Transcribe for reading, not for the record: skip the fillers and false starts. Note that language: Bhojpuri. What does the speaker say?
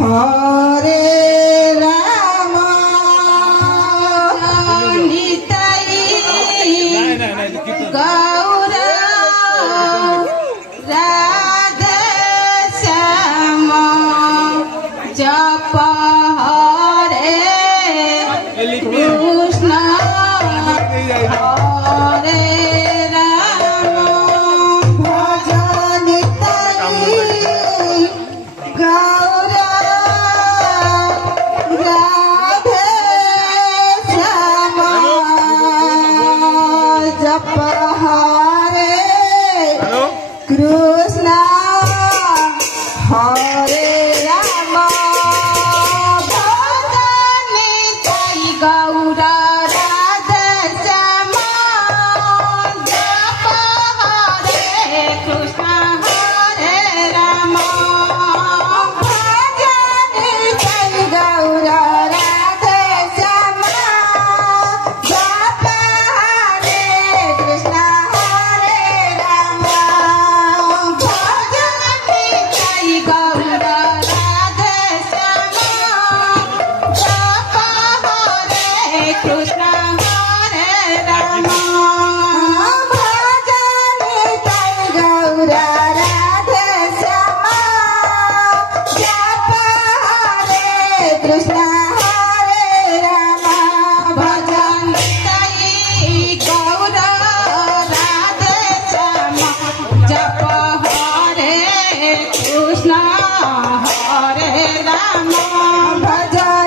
हरे राम निताई गौर राधे श्याम जप हरे कृष्ण हरे राम भजन गौर राधे श्याम जप हरे कृष्ण हरे राम भजन गौर राधे श्याम जप हरे कृष्ण हरे राम भजन गौर राधे श्याम जप हरे कृष्ण हरे राम भजन गौर राधे श्याम जप हरे कृष्ण हरे राम भजन गौर राधे श्याम जप हरे कृष्ण हरे राम भजन गौर राधे श्याम जप हरे कृष्ण हरे राम भजन